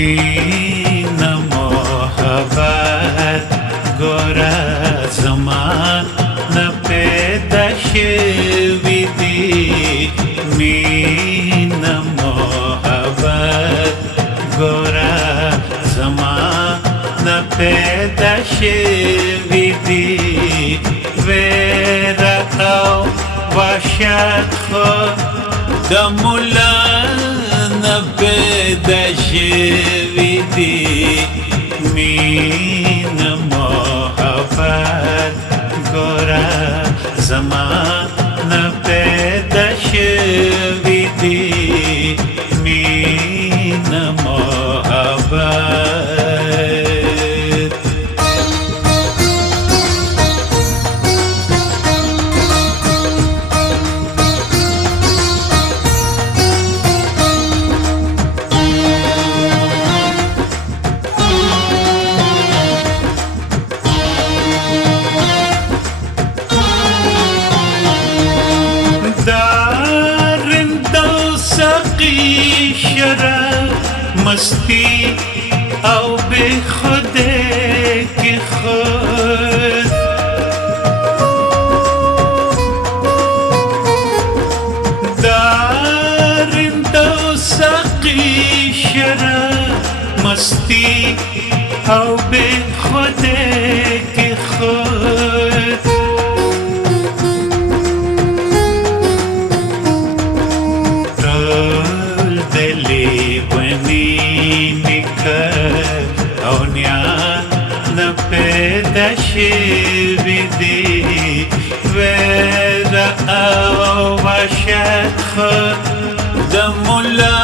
مینه محبت ګوره زمانه پیدا شوي دي مینه محبت ګوره زمانه پیدا شوي دي ویره او وحشت خو د مولا نه پیدا شوي دي مینه محبت ګوره زمانه پیدا شوي دي مینه محبت شراب مستی او بے خودے کی خود دارند و سقی شراب مستی او بے خودے کی خود پیدا شوي دي ویره او وحشت خو د مولا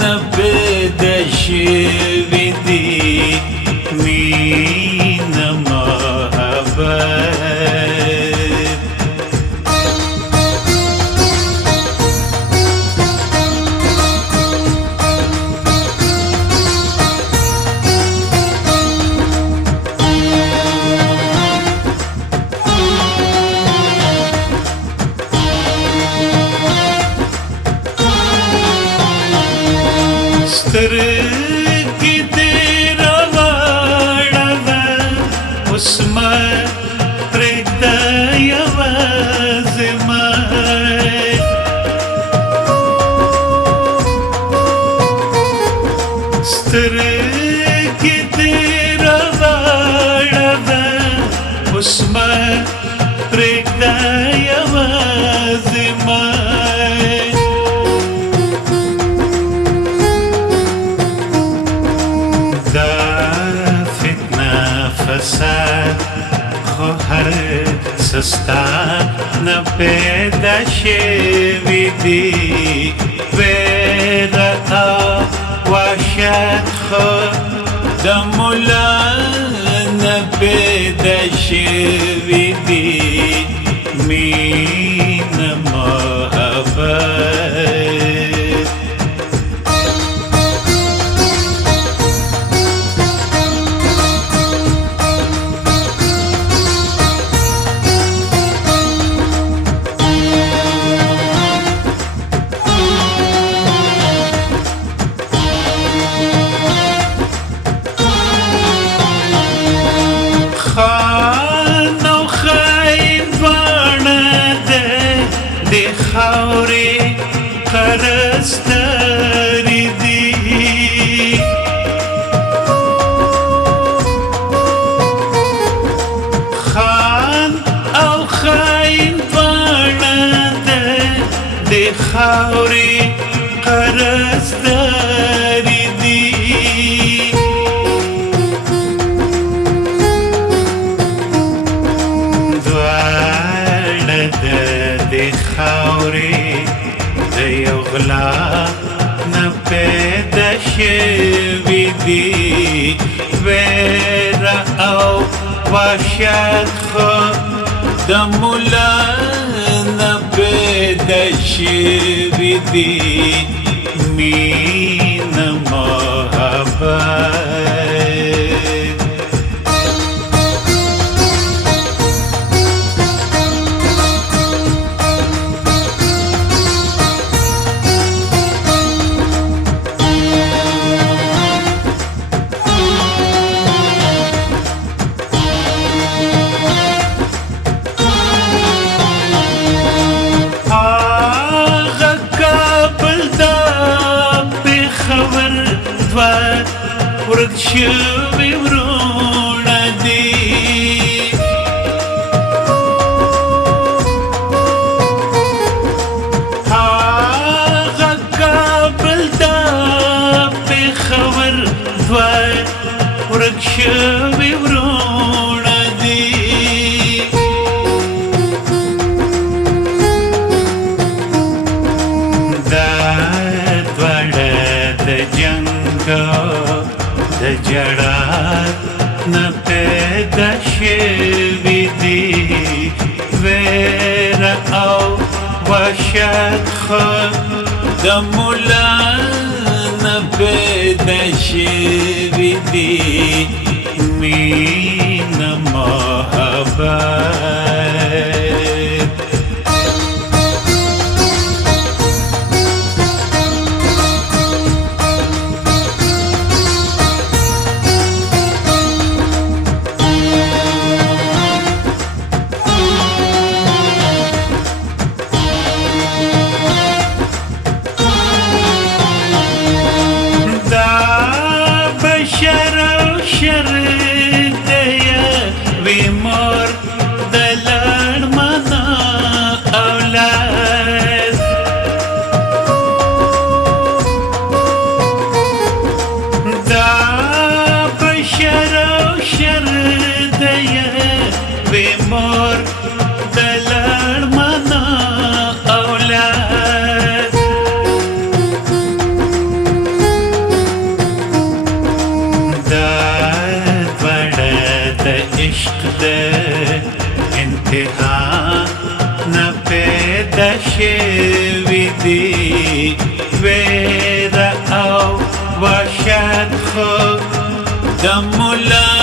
نه پیدا شوي دي مینه محبت سترګې دې راواړوه اوس مه پرېږده یوازې مه سترګې دې راواړوه اوس مه پرېږده یوازې مه فساد خو هر سستا نه پیدا شوي دي ویره او وحشت خو د مولا نه پیدا شوي دي مینه محبت خاورې قرضداري دي خان او خاین بڼه ده د خاورې قرضداري دي دواړه د خاورې د یو غلا نه پیدا شوي دي ویره او وحشت خو د مولا نه پیدا شوي دي مینه محبت ورک شوي ورونه دي هغه کابل دا پېښور دوه ورک شوي ورونه دي دا دواړه د جنګ د جړا نه پیدا شوي دي ویره او وحشت خو د مولا نه پیدا شوي دي مینه محبت مور د لړمنا اولاد دا بشر او شر دی وی مور د لړمنا اولاد دا عشق ده انتها نه پیدا شوي دي ویره او وحشت خو د مولا